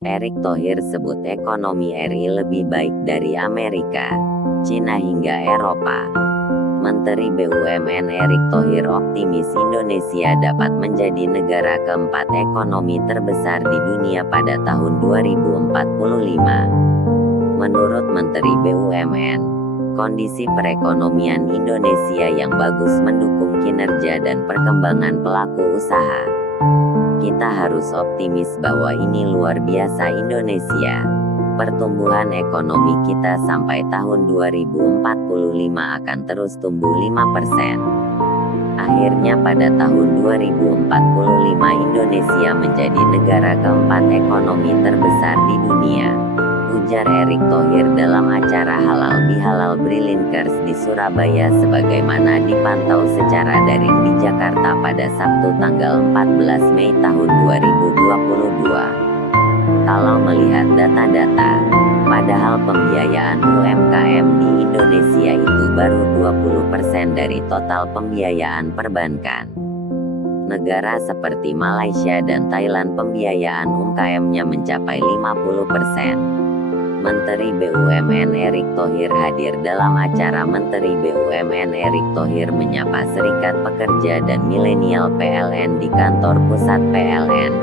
Erick Thohir sebut ekonomi RI lebih baik dari Amerika, Cina hingga Eropa. Menteri BUMN Erick Thohir optimis Indonesia dapat menjadi negara keempat ekonomi terbesar di dunia pada tahun 2045. Menurut Menteri BUMN, kondisi perekonomian Indonesia yang bagus mendukung kinerja dan perkembangan pelaku usaha. Kita harus optimis bahwa ini luar biasa Indonesia. Pertumbuhan ekonomi kita sampai tahun 2045 akan terus tumbuh 5%. Akhirnya pada tahun 2045 Indonesia menjadi negara keempat ekonomi terbesar di dunia, ujar Erick Thohir dalam acara Halal Bihalal Brilinkers di Surabaya sebagaimana dipantau secara daring di Jakarta pada Sabtu tanggal 14 Mei tahun 2022. Kalau melihat data-data, padahal pembiayaan UMKM di Indonesia itu baru 20% dari total pembiayaan perbankan. Negara seperti Malaysia dan Thailand pembiayaan UMKM-nya mencapai 50%. Menteri BUMN Erick Thohir hadir dalam acara Menteri BUMN Erick Thohir menyapa Serikat Pekerja dan Milenial PLN di kantor pusat PLN,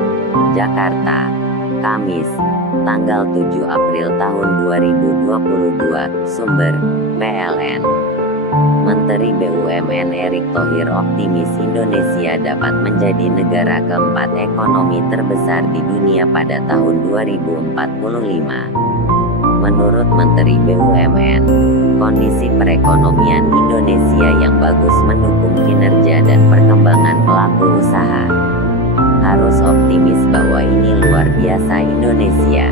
Jakarta, Kamis, tanggal 7 April tahun 2022, sumber, PLN. Menteri BUMN Erick Thohir optimis Indonesia dapat menjadi negara keempat ekonomi terbesar di dunia pada tahun 2045. Menurut Menteri BUMN, kondisi perekonomian Indonesia yang bagus mendukung kinerja dan perkembangan pelaku usaha. Harus optimis bahwa ini luar biasa Indonesia.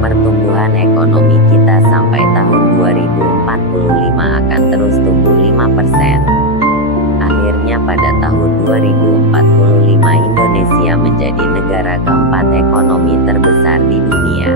Pertumbuhan ekonomi kita sampai tahun 2045 akan terus tumbuh 5%. Akhirnya pada tahun 2045 Indonesia menjadi negara keempat ekonomi terbesar di dunia,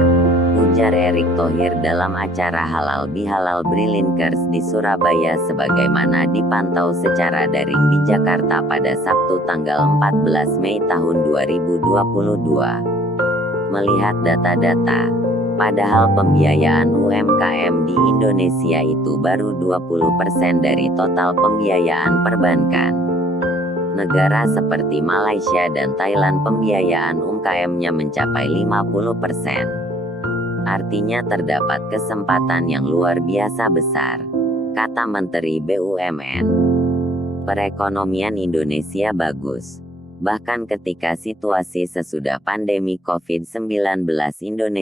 ujar Erick Thohir dalam acara Halal Bihalal Brilinkers di Surabaya sebagaimana dipantau secara daring di Jakarta pada Sabtu tanggal 14 Mei tahun 2022. Melihat data-data, padahal pembiayaan UMKM di Indonesia itu baru 20% dari total pembiayaan perbankan. Negara seperti Malaysia dan Thailand pembiayaan UMKM-nya mencapai 50%. Artinya terdapat kesempatan yang luar biasa besar, kata Menteri BUMN. Perekonomian Indonesia bagus. Bahkan ketika situasi sesudah pandemi COVID-19 Indonesia